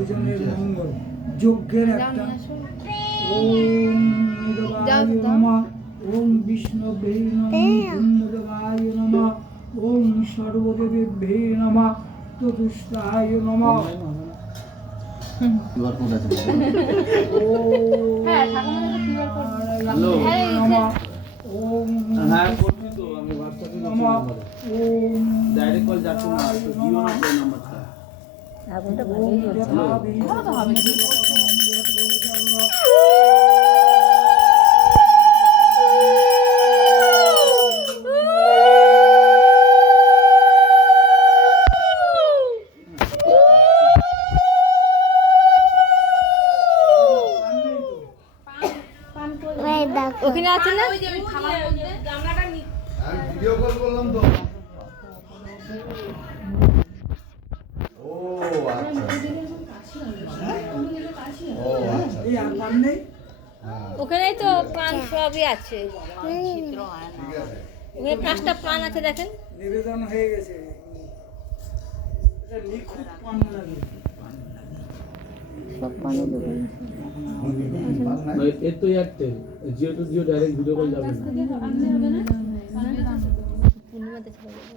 দুজনের মঙ্গল যজ্ঞের একটা ওম নিরবায় নমঃ ওম বিষ্ণবে নমঃ ধূম্রদেবায় নমঃ ওম সর্বদেবেভ্যে নমঃ চতুষ্টায় নমঃ। কিউআর কোড আছে হ্যাঁ ঠাকুমার কিউআর কোড হ্যালো নমঃ ওম হ্যাঁ করছি তো আমি হোয়াটসঅ্যাপে নমঃ ওম ডাইরেক্ট কল যাচ্ছে না তো দিও না সেই নাম্বারটা আগুনটা ভালোই জ্বলছে। ভালো তো হবে কি ওখানে আছে না? ওই যে ওই থালার মধ্যে গামলাটা নি আমি ভিডিও কল করলাম তো। ও আচ্ছা। ও আচ্ছা। এই আর পান নেই। হ্যাঁ, ওখানেই তো পান সবই আছে। ঠিক আছে। ওখানে 5টা পান আছে দেখেন। নিবেদন হয়ে গেছে। এটা নিখুঁত পান লাগে। সব পানই দেবো। এর তো Airtel Jio to Jio direct video call যাবে না পূর্ণিমাতে ছেড়ে দেবো।